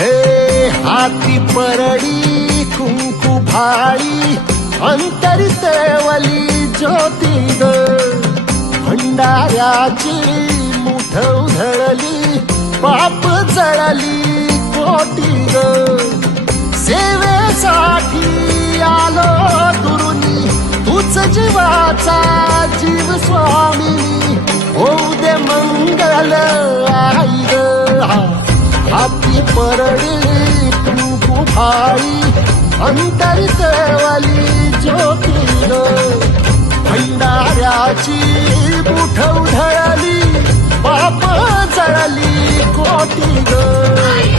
हे हाती परडी कुंकू भाळी अंतरी तेवली ज्योती ग भंडाऱ्याची मुठ उधळली पाप जळली कोटी ग सेवेसाठी आलो दुरुनी तूच जीवाचा जीव स्वामिनी होऊ दे मंगल आई ग हाती परडी कुंकू भाळी अंतरी तेवली ज्योती ग भंडाऱ्याची मुठ उधळली पाप जळली कोटी ग